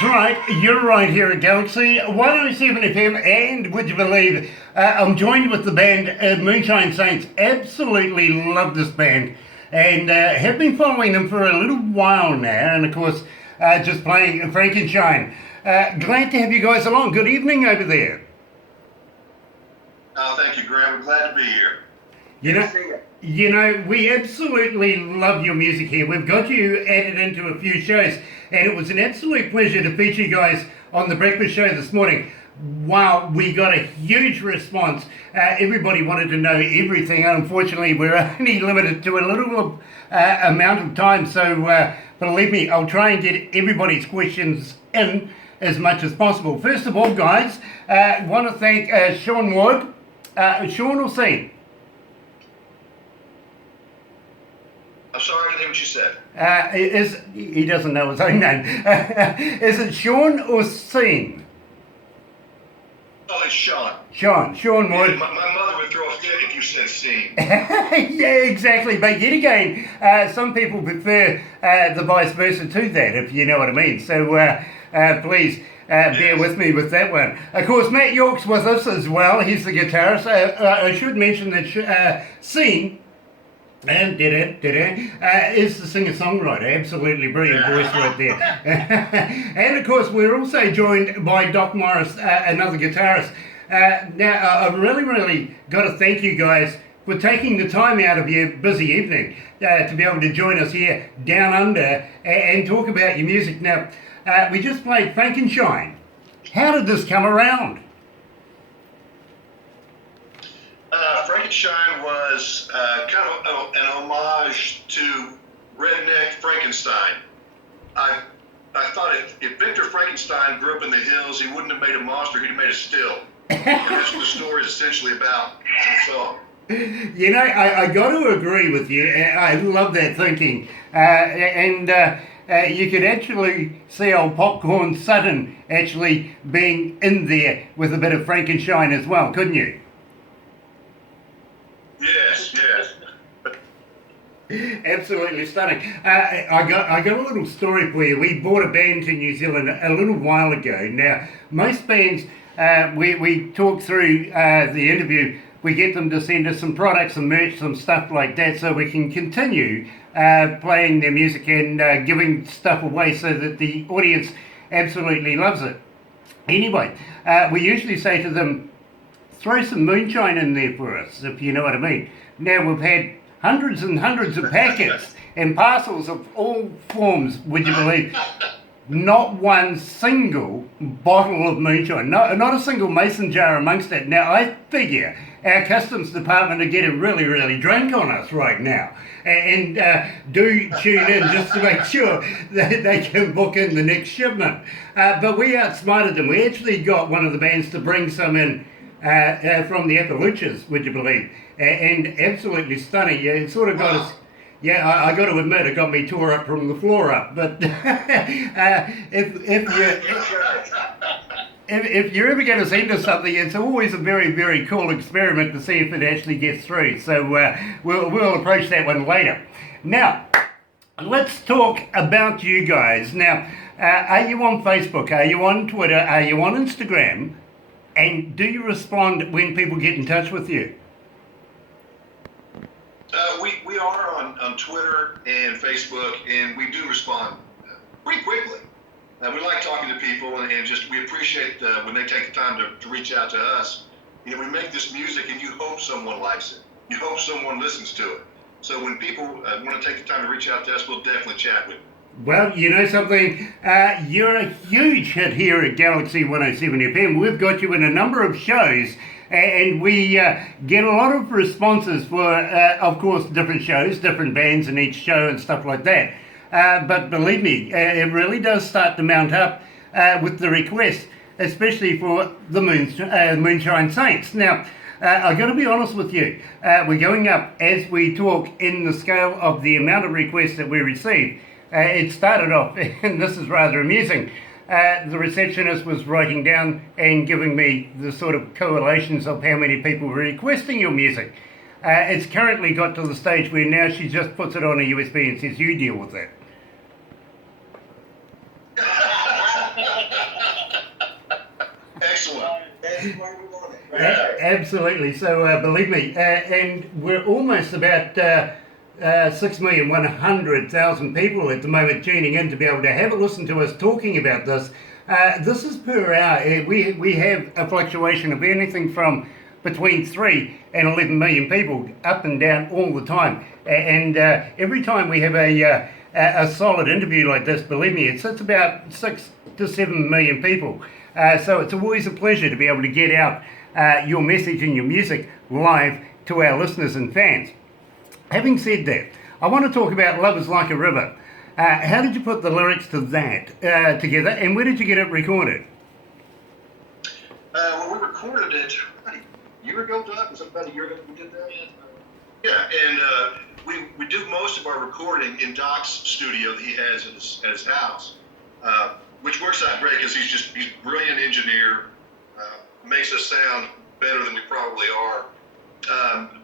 That's right, you're right here at Galaxy 107fm, and would you believe, I'm joined with the band Moonshine Saints. Absolutely love this band, and have been following them for a little while now, and of course, just playing Frankenstein. Glad to have you guys along. Good evening over there. Oh, thank you, Graham. We're glad to be here. You know, we absolutely love your music here. We've got you added into a few shows, and it was an absolute pleasure to feature you guys on the breakfast show this morning. Wow, we got a huge response. Everybody wanted to know everything. Unfortunately, we're only limited to a little amount of time, so believe me, I'll try and get everybody's questions in as much as possible. First of all, guys, want to thank Sean Ward. Sean or Sean? I'm sorry, I didn't hear what you said. He doesn't know his own name. Is it Sean or Sean? Oh, it's Sean. Sean Wood. Yeah, my mother would throw a fit if you said Sean. Yeah, exactly. But yet again, some people prefer the vice versa to that, if you know what I mean. So please bear with me with that one. Of course, Matt York's with us as well. He's the guitarist. I should mention that Sean and is the singer-songwriter. Absolutely brilliant voice right there. And of course, we're also joined by Doc Morris, another guitarist. Now, I've really got to thank you guys for taking the time out of your busy evening to be able to join us here down under and talk about your music. Now, we just played Frankenstein. How did this come around? Frankenstein was kind of an homage to Redneck Frankenstein. I thought if Victor Frankenstein grew up in the hills, he wouldn't have made a monster, he'd have made a still. And that's what the story is essentially about. So, you know, I got to agree with you. I love that thinking. And you could actually see old Popcorn Sutton actually being in there with a bit of Frankenstein as well, couldn't you? Yes. Absolutely stunning. I got a little story for you. We bought a band to New Zealand a little while ago. Now, most bands, we talk through the interview, we get them to send us some products, some merch, some stuff like that, so we can continue playing their music and giving stuff away so that the audience absolutely loves it. Anyway, we usually say to them, throw some moonshine in there for us, if you know what I mean. Now, we've had hundreds and hundreds of packets and parcels of all forms, would you believe? Not one single bottle of moonshine, not a single mason jar amongst it. Now, I figure our customs department are getting really drunk on us right now. And do tune in just to make sure that they can book in the next shipment. But we outsmarted them. We actually got one of the bands to bring some in from the Appalachians, would you believe? And absolutely stunning. Yeah, it sort of got us. Yeah, I got to admit, it got me tore up from the floor up. But if you're ever going to send us something, it's always a very cool experiment to see if it actually gets through. So we'll approach that one later. Now, let's talk about you guys. Now, are you on Facebook? Are you on Twitter? Are you on Instagram? And do you respond when people get in touch with you? We are on Twitter and Facebook, and we do respond pretty quickly. We like talking to people, and just we appreciate when they take the time to reach out to us. You know, we make this music, and you hope someone likes it. You hope someone listens to it. So when people want to take the time to reach out to us, we'll definitely chat with them. Well, you know something, you're a huge hit here at Galaxy 107fm. We've got you in a number of shows, and we get a lot of responses for, of course, different shows, different bands in each show and stuff like that. But believe me, it really does start to mount up with the requests, especially for the Moonshine Saints. Now, I've got to be honest with you, we're going up as we talk in the scale of the amount of requests that we receive. It started off, and this is rather amusing, the receptionist was writing down and giving me the sort of correlations of how many people were requesting your music. It's currently got to the stage where now she just puts it on a USB and says, you deal with that. where we want it. Right. Absolutely. So believe me, and we're almost about 6,100,000 people at the moment tuning in to be able to have a listen to us talking about this. This is per hour. We have a fluctuation of anything from between 3 and 11 million people up and down all the time. And every time we have a solid interview like this, believe me, it's about 6 to 7 million people. So it's always a pleasure to be able to get out your message and your music live to our listeners and fans. Having said that, I want to talk about Love is Like a River. How did you put the lyrics to that together, and where did you get it recorded? Well, we recorded it about a year ago, Doug. Was it about a year ago we did that? Yeah, and we do most of our recording in Doc's studio that he has at his house, which works out great because he's a brilliant engineer, makes us sound better than we probably are.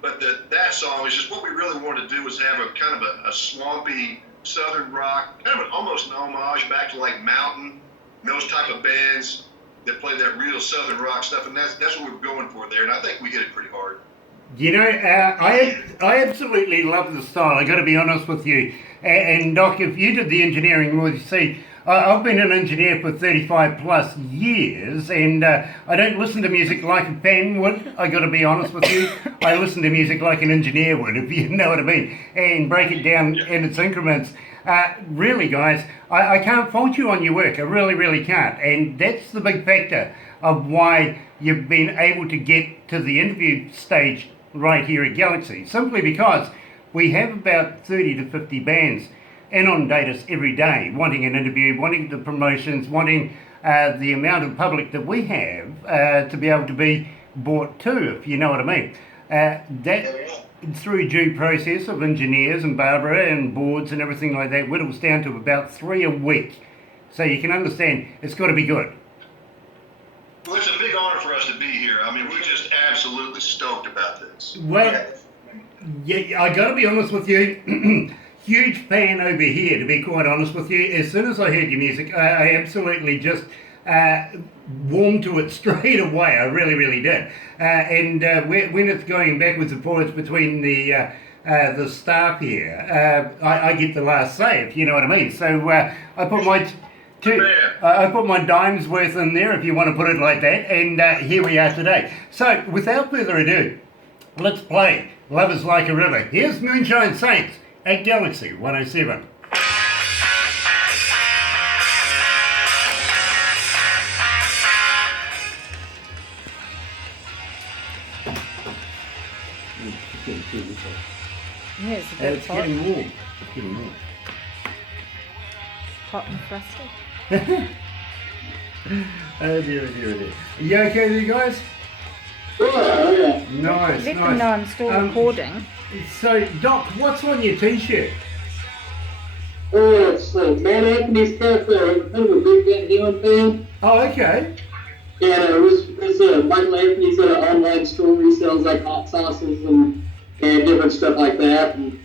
But that song is just what we really wanted to do, was have a kind of a swampy southern rock, kind of almost an homage back to like Mountain, those type of bands that play that real southern rock stuff, and that's what we were going for there, and I think we hit it pretty hard. You know, I absolutely love the style, I got to be honest with you. And Doc, if you did the engineering, well, you see, I've been an engineer for 35 plus years, and I don't listen to music like a fan would, I got to be honest with you. I listen to music like an engineer would, if you know what I mean, and break it down in its increments. Really, guys, I can't fault you on your work, I really can't, and that's the big factor of why you've been able to get to the interview stage right here at Galaxy, simply because we have about 30 to 50 bands inundate us every day, wanting an interview, wanting the promotions, wanting the amount of public that we have to be able to be brought to, if you know what I mean. That through due process of engineers and Barbara and boards and everything like that, whittles down to about 3 a week. So you can understand, it's got to be good. Well, it's a big honor for us to be here. I mean, we're just absolutely stoked about this. Well, yeah, I got to be honest with you. Huge fan over here, to be quite honest with you. As soon as I heard your music, I absolutely just warmed to it straight away. I really did. And when it's going backwards and forwards between the staff here, I get the last say, if you know what I mean. So I put my dime's worth in there, if you want to put it like that, and here we are today. So, without further ado, let's play Love is Like a River. Here's Moonshine Saints at Galaxy 107. Yeah, it's a bit It's getting warm. It's getting warm. hot and frosty. Oh dear. You okay there, guys? Yeah. Nice. Let them know I'm still recording. So, Doc, what's on your t-shirt? It's Man Anthony's Cafe. I'm kind of a big Van Halen fan. Oh, okay. And it's Michael Anthony's online store where he sells like hot sauces and different stuff like that. And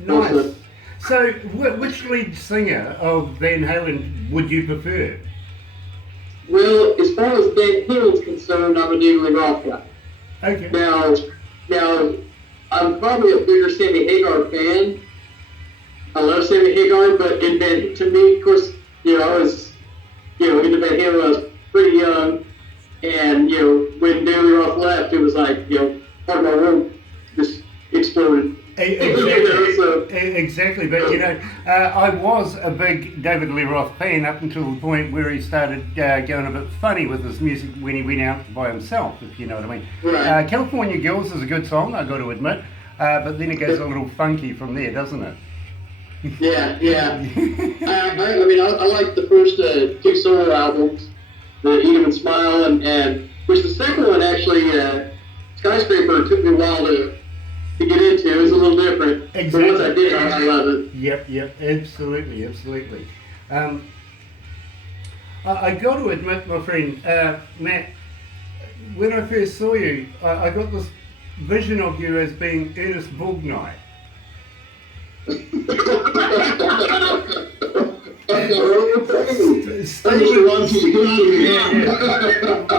Nice. also, So, which lead singer of Van Halen would you prefer? well, as far as Van Halen's concerned, I'm a David Lee Roth guy. Okay. Now, I'm probably a bigger Sammy Hagar fan. I love Sammy Hagar, but to me, of course, I was, into Van Halen, I was pretty young, and, when David Lee Roth left, it was like, part of my world just exploded. Exactly, but I was a big David Lee Roth fan up until the point where he started going a bit funny with his music when he went out by himself, if you know what I mean. Right. California Girls is a good song, I got to admit, but then it goes a little funky from there, doesn't it? Yeah. I like the first 2 solo albums, the Eat 'Em and Smile, and which the second one actually, Skyscraper, took me a while to get into. It was a little different. Exactly. But once I did, I love it. Yep, absolutely. I got to admit, my friend, Matt, when I first saw you, I got this vision of you as being Ernest Borgnine.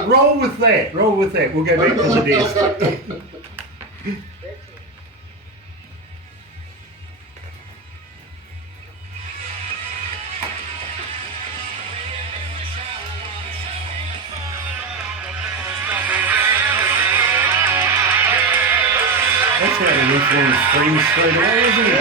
Roll with that. Roll with that. We'll go back to the desk. That's how the roof one screams straight away, isn't it?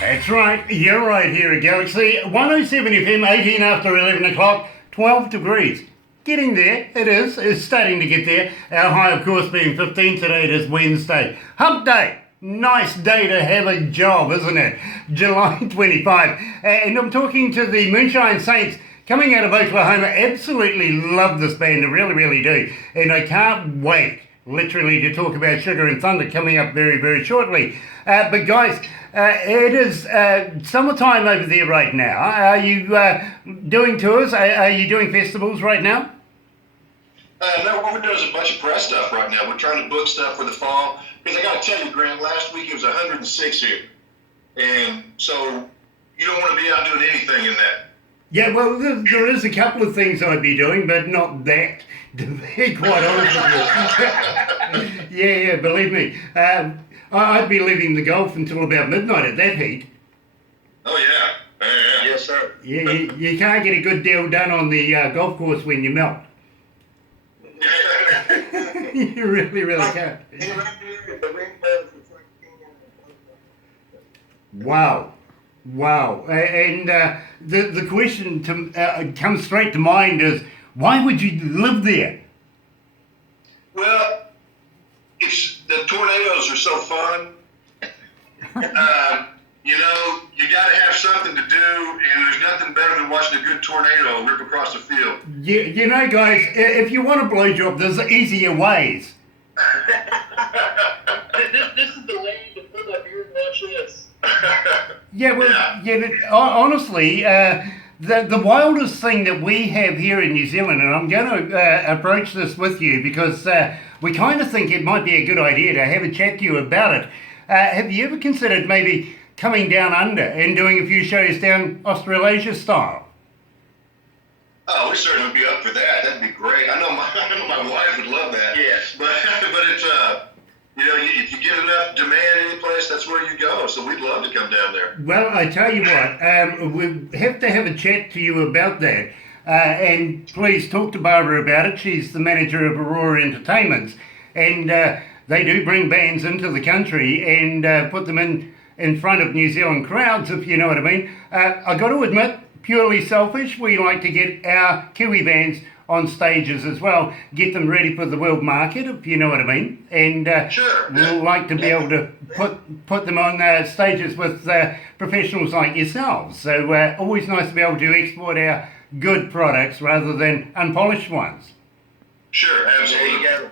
That's right, you're right here at Galaxy 107 FM, 18 after 11 o'clock, 12 degrees. Getting there, it is. It's starting to get there. Our high, of course, being 15 today. It is Wednesday. Hump day. Nice day to have a job, isn't it? July 25. And I'm talking to the Moonshine Saints coming out of Oklahoma. Absolutely love this band. I really, really do. And I can't wait, literally, to talk about Sugar and Thunder coming up very, very shortly. But guys, it is summertime over there right now. Are you doing tours? Are you doing festivals right now? No, what we're doing is a bunch of press stuff right now. We're trying to book stuff for the fall. Because I got to tell you, Grant, last week it was 106 here. And so you don't want to be out doing anything in that. Yeah, well, there is a couple of things I'd be doing, but not that, to be quite honest with you. Yeah, believe me. I'd be leaving the golf until about midnight at that heat. Oh, yeah. Yes, sir. Yeah, you can't get a good deal done on the golf course when you melt. You really, really can't. Wow. And the question comes straight to mind is, why would you live there? Well, the tornadoes are so fun. You know, you got to have something to do, and there's nothing better than watching a good tornado rip across the field. You know, guys, if you want a blowjob, there's easier ways. This is the way to put up here and watch this. Yeah, well, honestly, the wildest thing that we have here in New Zealand, and I'm going to approach this with you because we kind of think it might be a good idea to have a chat to you about it. Have you ever considered maybe coming down under and doing a few shows down Australasia style? Oh, we certainly would be up for that. That'd be great. I know my wife would love that. Yes. But it's you know, if you get enough demand any place, that's where you go. So we'd love to come down there. Well, I tell you what, we have to have a chat to you about that. And please talk to Barbara about it. She's the manager of Aurora Entertainments. And they do bring bands into the country and put them in front of New Zealand crowds, if you know what I mean. I got to admit, purely selfish, we like to get our Kiwi bands on stages as well, get them ready for the world market, if you know what I mean. And Sure. we'll like to be able to put them on stages with professionals like yourselves. So always nice to be able to export our good products rather than unpolished ones. Sure, absolutely.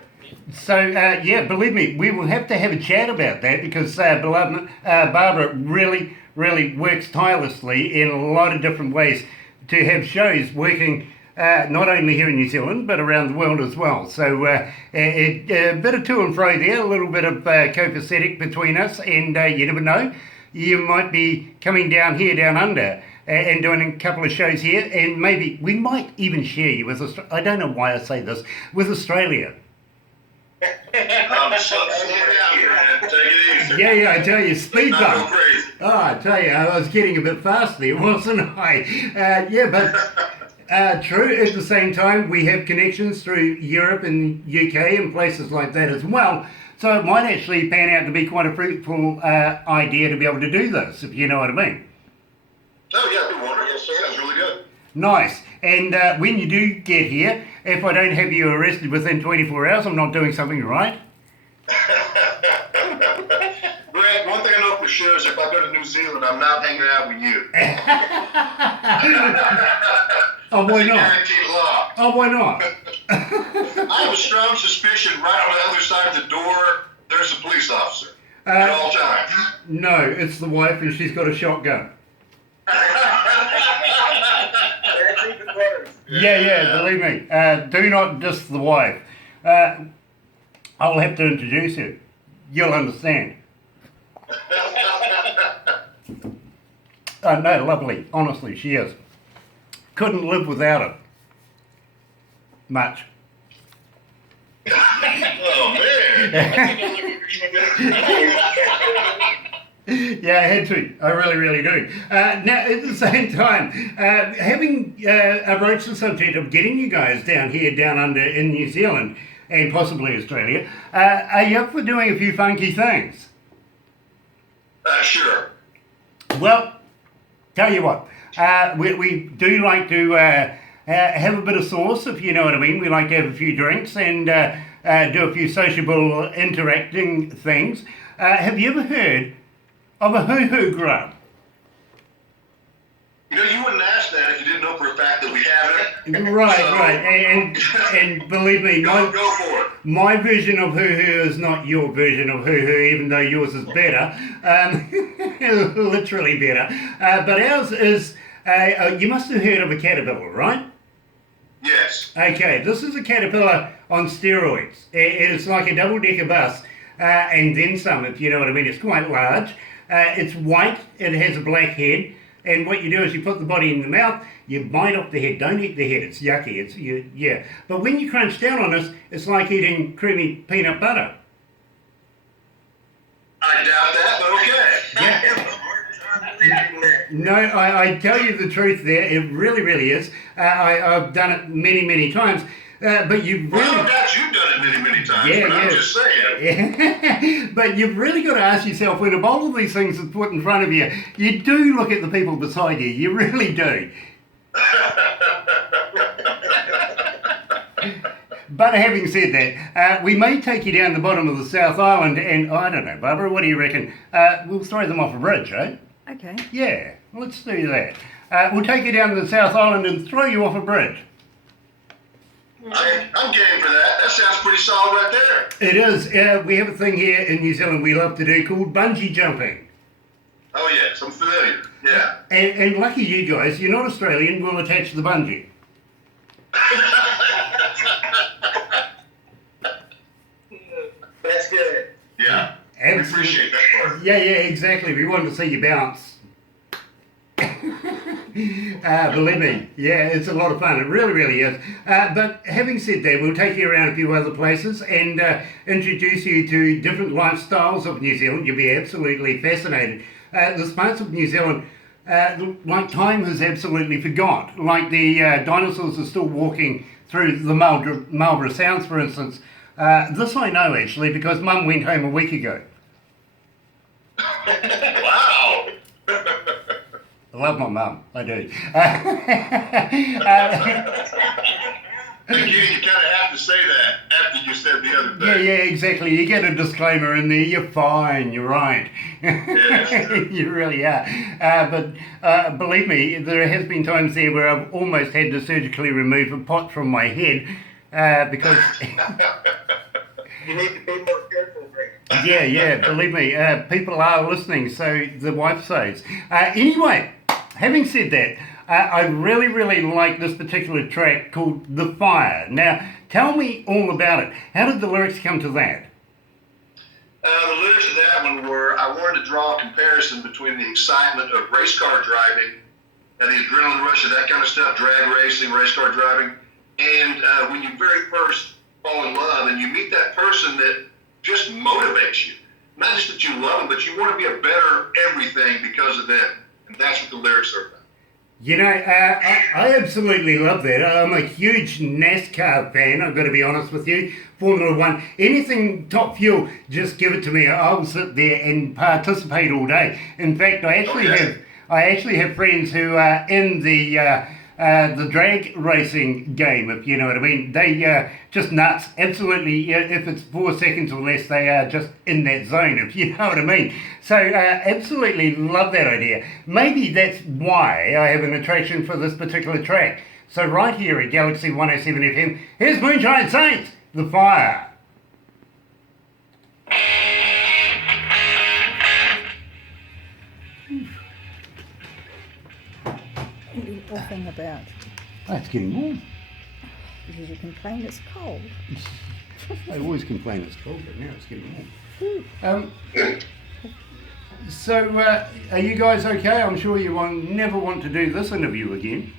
So, yeah, believe me, we will have to have a chat about that because Barbara really, really works tirelessly in a lot of different ways to have shows working not only here in New Zealand, but around the world as well. So, a bit of to and fro there, a little bit of copacetic between us, and you never know, you might be coming down here, down under, and doing a couple of shows here, and maybe we might even share you with Australia. I don't know why I say this, with Australia. Slow down here, man. Take it easy. Yeah, I tell you, speed Not bump. go crazy. Oh, I tell you, I was getting a bit fast there, wasn't I? But true, at the same time, we have connections through Europe and UK and places like that as well. So it might actually pan out to be quite a fruitful idea to be able to do this, if you know what I mean. Oh, yeah, it'd be wonderful. Yes, sir. Sounds really good. Nice. And when you do get here, if I don't have you arrested within 24 hours, I'm not doing something right. Greg, one thing I know for sure is if I go to New Zealand, I'm not hanging out with you. Oh, why That's a not? guaranteed law. Oh, why not? I have a strong suspicion right on the other side of the door, there's a police officer at all times. No, it's the wife and she's got a shotgun. That's even worse. Yeah, believe me. Do not diss the wife. I'll have to introduce you. You'll understand. No, lovely. Honestly, she is. Couldn't live without her. Much. Oh, man. Yeah, I had to. I really do. Now, at the same time, having broached the subject of getting you guys down here, down under in New Zealand, and possibly Australia, are you up for doing a few funky things? Sure. Well, tell you what, we do like to have a bit of sauce, if you know what I mean. We like to have a few drinks and do a few sociable interacting things. Have you ever heard of a hoo-hoo grub? You know, you wouldn't ask that if you didn't know for a fact that we haven't. Right, So- right. And believe me, Go for it. my version of hoo-hoo is not your version of hoo-hoo, even though yours is better. Literally better. But ours is, you must have heard of a caterpillar, right? Yes. Okay, this is a caterpillar on steroids. It's like a double-decker bus, and then some, if you know what I mean. It's quite large. It's white, it has a black head, and what you do is you put the body in the mouth, you bite off the head. Don't eat the head, it's yucky. Yeah. But when you crunch down on this, it's like eating creamy peanut butter. I doubt that, but okay. No, I tell you the truth there, it really is. I've done it many times, but you've Well, really... no doubt you've done it many times, Yeah, but I'm yeah. just saying. But you've really got to ask yourself, when a bowl of these things is put in front of you, you do look at the people beside you. You really do. But having said that, we may take you down the bottom of the South Island, and I don't know, Barbara, what do you reckon? We'll throw them off a bridge, eh? Okay. Yeah, let's do that. We'll take you down to the South Island and throw you off a bridge. I'm game for that. That sounds pretty solid right there. It is. We have a thing here in New Zealand we love to do called bungee jumping. Oh, yes, I'm familiar. Yeah. And lucky you guys, you're not Australian, we'll attach the bungee. That's good. Yeah. We Absolutely. appreciate that part. Yeah, exactly. We want to see you bounce. Believe me, yeah, it's a lot of fun. It really is. But having said that, we'll take you around a few other places and introduce you to different lifestyles of New Zealand. You'll be absolutely fascinated. There's parts of New Zealand like time has absolutely forgot. Like the dinosaurs are still walking through the Marlborough Sounds, for instance. This I know actually because Mum went home a week ago. Wow. I love my mum, I do. Again, you kind of have to say that after you said the other thing. Yeah, exactly. You get a disclaimer in there, you're fine, you're right. You really are. But believe me, there has been times there where I've almost had to surgically remove a pot from my head because... You need to be more careful, Rick. Yeah, believe me, people are listening, so the wife says. Anyway, having said that, I really like this particular track called The Fire. Now, tell me all about it. How did the lyrics come to that? The lyrics of that one were, I wanted to draw a comparison between the excitement of race car driving and the adrenaline rush of that kind of stuff, drag racing, race car driving, and when you very first fall in love and you meet that person that just motivates you. Not just that you love them, but you want to be a better everything because of them. And that's what the lyrics are about. You know, I absolutely love that. I'm a huge NASCAR fan, I've got to be honest with you. Formula One, anything top fuel, just give it to me. I'll sit there and participate all day. In fact, I actually have friends who are in the the drag racing game, if you know what I mean. They just nuts, absolutely. If it's 4 seconds or less, they are just in that zone, if you know what I mean. So absolutely love that idea. Maybe that's why I have an attraction for this particular track. So right here at Galaxy 107 FM, here's Moonshine Saints, The Fire. What are you waffling about? Oh, it's getting warm. Because you complain it's cold. I always complain it's cold, but now it's getting warm. So, are you guys okay? I'm sure you never want to do this interview again.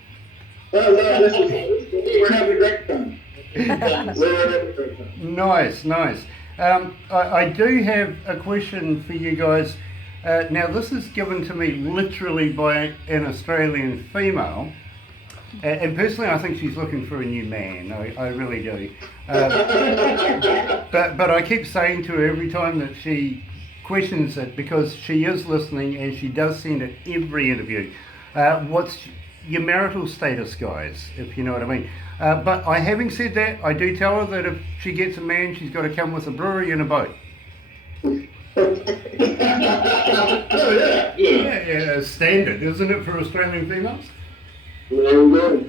No, we're having a great time. We're having a great time. Nice. I do have a question for you guys. Now, this is given to me literally by an Australian female. And personally, I think she's looking for a new man. I really do. But I keep saying to her every time that she questions it, because she is listening and she does send it every interview. What's your marital status, guys, if you know what I mean? But having said that, I do tell her that if she gets a man, she's got to come with a brewery and a boat. Yeah, standard, isn't it, for Australian females? There we go.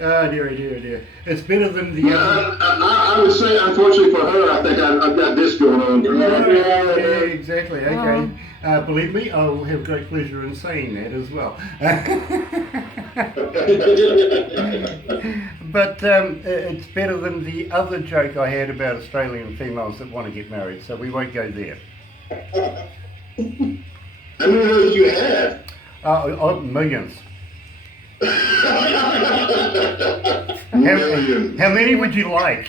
Oh, dear. It's better than the other. I would say, unfortunately for her, I think I've got this going on. Yeah, exactly. Okay. Believe me, I will have great pleasure in saying that as well. But it's better than the other joke I had about Australian females that want to get married, so we won't go there. How many of those do you have? Millions. Millions. How many would you like?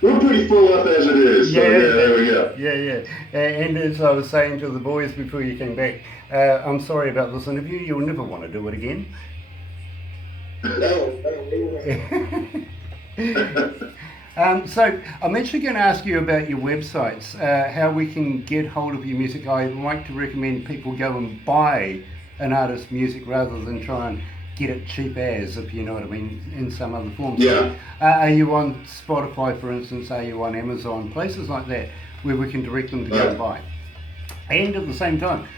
We're pretty full up as it is, so yeah, there we go. Yeah. And as I was saying to the boys before you came back, I'm sorry about this interview. You'll never want to do it again. So I'm actually going to ask you about your websites, how we can get hold of your music. I'd like to recommend people go and buy an artist's music rather than try and get it cheap as, if you know what I mean, in some other form. Yeah. Are you on Spotify, for instance? Are you on Amazon? Places like that where we can direct them to go and buy. And at the same time,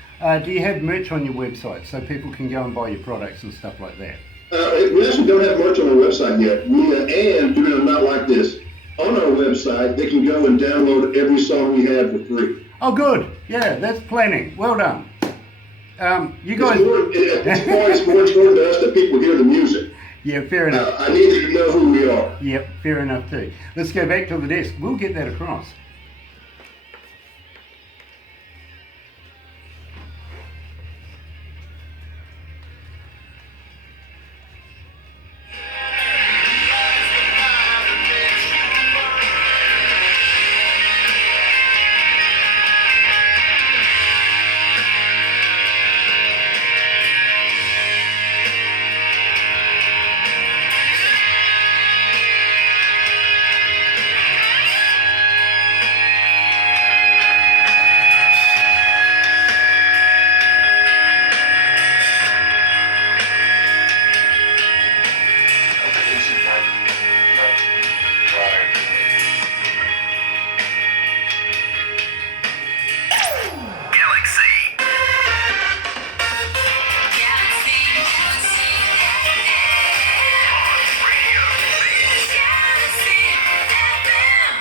do you have merch on your website so people can go and buy your products and stuff like that? We actually don't have merch on our website yet. And doing a not like this. On our website, they can go and download every song we have for free. Oh, good. Yeah, that's planning. Well done. You guys. It's more important to us that people hear the music. Yeah, fair enough. I need you to know who we are. Yep, fair enough too. Let's go back to the desk. We'll get that across.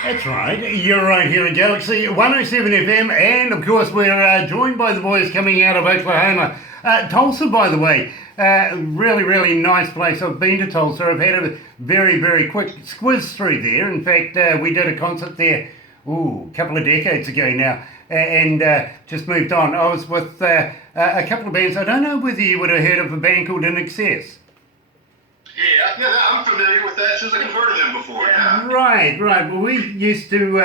That's right, you're right here in Galaxy 107 FM, and of course we're joined by the boys coming out of Oklahoma. Tulsa, by the way, really nice place. I've been to Tulsa. I've had a very quick squiz through there. In fact, we did a concert there, a couple of decades ago now, and just moved on. I was with a couple of bands. I don't know whether you would have heard of a band called In Excess. Yeah, I'm familiar with that since I've heard of them before. Yeah. Right. Well, we used to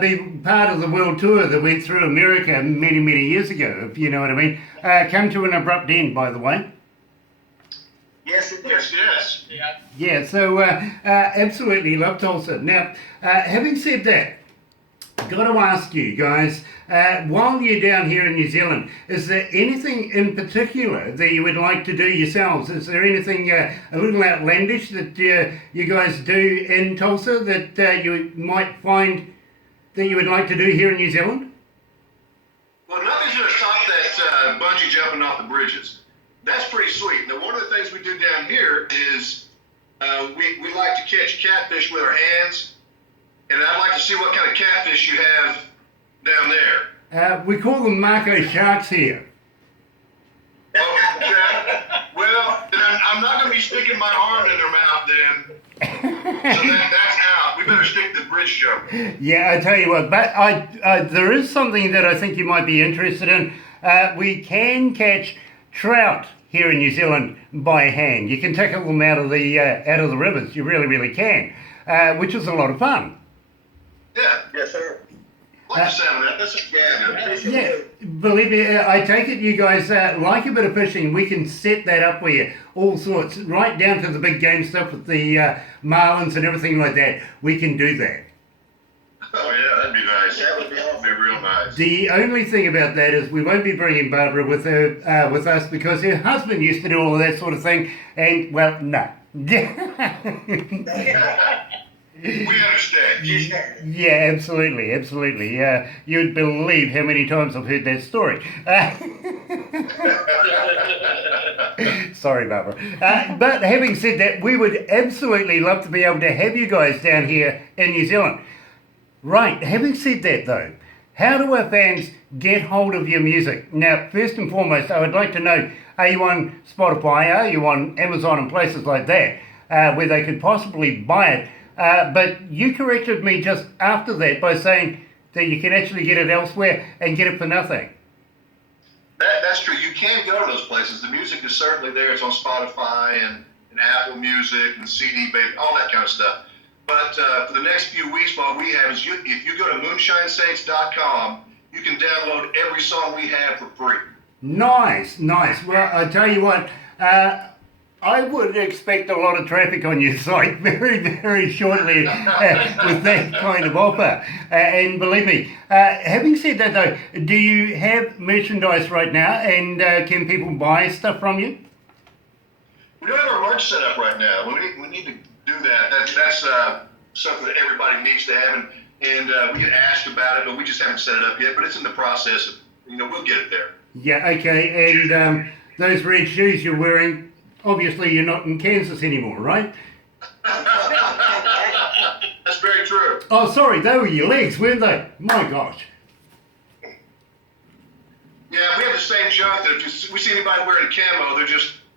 be part of the world tour that went through America many years ago, if you know what I mean. Come to an abrupt end, by the way. Yes. Yeah, so absolutely love Tulsa. Now, having said that, got to ask you guys, while you're down here in New Zealand, is there anything in particular that you would like to do yourselves? Is there anything a little outlandish that you guys do in Tulsa that you might find that you would like to do here in New Zealand? Well, nothing's going to stop that bungee jumping off the bridges. That's pretty sweet. Now, one of the things we do down here is we like to catch catfish with our hands, and I'd like to see what kind of catfish you have down there. We call them Marco sharks here. Oh, okay. Well, then I'm not going to be sticking my arm in their mouth then. So that's out. We better stick to the bridge jump. Yeah, I tell you what, but there is something that I think you might be interested in. We can catch trout here in New Zealand by hand. You can tackle them out of the rivers. You really, really can, which is a lot of fun. Yeah. Yes, sir. I like the sound of that. That's Yeah, believe me, I take it you guys like a bit of fishing. We can set that up for you, all sorts, right down to the big game stuff with the marlins and everything like that. We can do that. Oh yeah, that'd be nice. That would be real nice. The only thing about that is we won't be bringing Barbara with us because her husband used to do all of that sort of thing, and well, no. We understand. Yeah, absolutely, absolutely. You'd believe how many times I've heard that story. Sorry, Barbara. But having said that, we would absolutely love to be able to have you guys down here in New Zealand. Right, having said that though, how do our fans get hold of your music? Now, first and foremost, I would like to know, are you on Spotify, are you on Amazon and places like that, where they could possibly buy it? But you corrected me just after that by saying that you can actually get it elsewhere and get it for nothing. That's true. You can go to those places. The music is certainly there. It's on Spotify and Apple Music and CD Baby, all that kind of stuff. But for the next few weeks, what we have is if you go to moonshinesaints.com, you can download every song we have for free. Nice, nice. Well, I tell you what, I would expect a lot of traffic on your site very, very shortly with that kind of offer. And believe me, having said that though, do you have merchandise right now and can people buy stuff from you? We don't have our merch set up right now. We need to do that. That's something that everybody needs to have, and we get asked about it, but we just haven't set it up yet. But it's in the process of, we'll get it there. Yeah, okay. And those red shoes you're wearing, obviously you're not in Kansas anymore, right? That's very true. Oh, sorry, they were your legs, weren't they? My gosh. Yeah, we have the same joke that if we see anybody wearing a camo,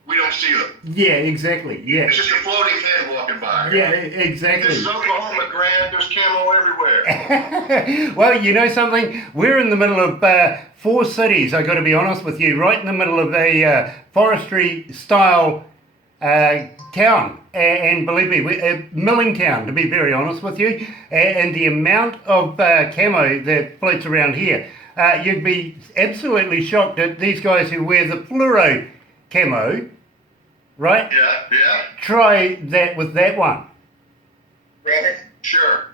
we don't see them. Yeah, exactly, yeah. It's just a floating head walking by. Yeah, exactly. This is Oklahoma, Grant. There's camo everywhere. Well, you know something? We're in the middle of 4 cities, I got to be honest with you, right in the middle of a forestry-style town. And believe me, milling town, to be very honest with you. And the amount of camo that floats around here, you'd be absolutely shocked at these guys who wear the fluoro camo, right? Yeah. Try that with that one. Right. Sure.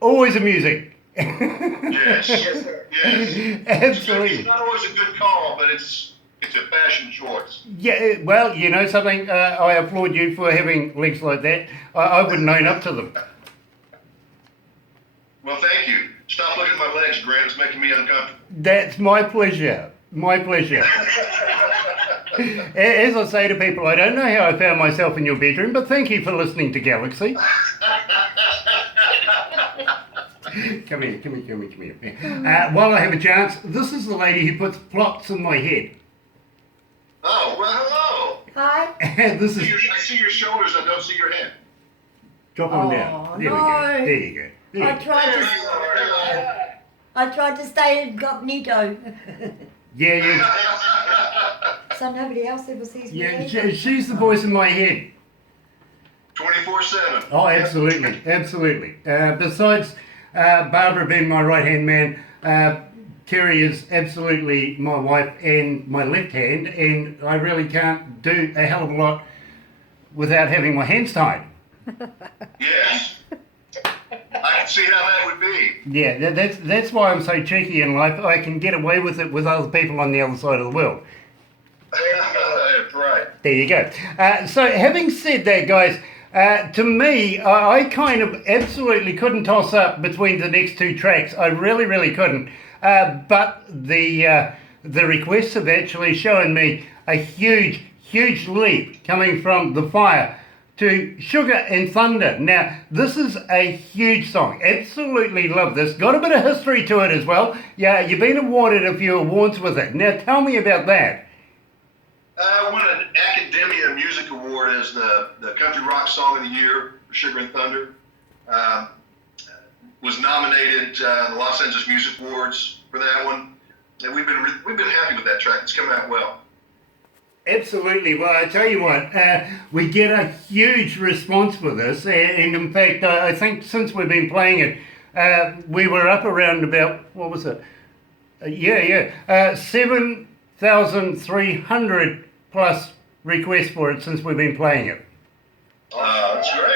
Always amusing. Yes. Yes, sir. Yes. Absolutely. It's not always a good call, but it's a fashion choice. Yeah, well, you know something? I applaud you for having legs like that. I wouldn't own up to them. Well, thank you. Stop looking at my legs, Grant. It's making me uncomfortable. That's my pleasure. My pleasure. As I say to people, I don't know how I found myself in your bedroom, but thank you for listening to Galaxy. Come here. While I have a chance, this is the lady who puts plots in my head. Oh, well, hello. Hi. This is. I see your shoulders. I don't see your head. Drop on down. There we go. no. There you go. There you I go. tried There to. you are. Hello. I tried to stay incognito, Yeah, so nobody else ever sees me. yeah. either. She's the voice in my head. 24/7. Oh, absolutely, absolutely. Besides Barbara being my right-hand man, Terry is absolutely my wife and my left hand, and I really can't do a hell of a lot without having my hands tied. Yes. I I can see how that would be. Yeah, that's why I'm so cheeky in life. I can get away with it with other people on the other side of the world. That's right. There you go. So having said that, guys, to me, I kind of absolutely couldn't toss up between the next two tracks. I really, really couldn't. But the requests have actually shown me a huge, huge leap coming from The Fire to Sugar and Thunder. Now, this is a huge song. Absolutely love this. Got a bit of history to it as well. Yeah, you've been awarded a few awards with it. Now, tell me about that. I won an Academia Music Award as the Country Rock Song of the Year for Sugar and Thunder. Was nominated in the Los Angeles Music Awards for that one, and we've been happy with that track. It's come out well. Absolutely. Well, I tell you what, we get a huge response for this, and in fact, I think since we've been playing it, we were up around about, what was it? 7,300 plus requests for it since we've been playing it. That's great.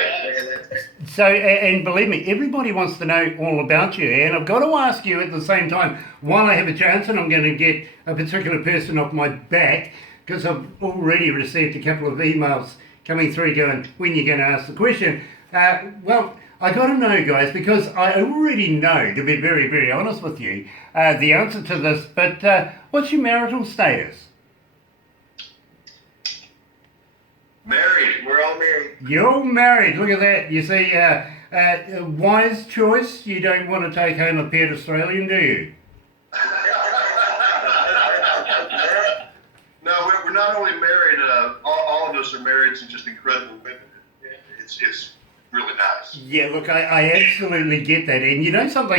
So, and believe me, everybody wants to know all about you, and I've got to ask you at the same time, while I have a chance, and I'm going to get a particular person off my back, because I've already received a couple of emails coming through going, when you're going to ask the question. Well, I got to know, guys, because I already know, to be very, very honest with you, the answer to this, but what's your marital status? Married. We're all married. You're all married. Look at that. You see, wise choice. You don't want to take home a pet Australian, do you? No, we're not only married. All of us are married to just incredible women. It's really nice. Yeah, look, I absolutely get that. And you know something?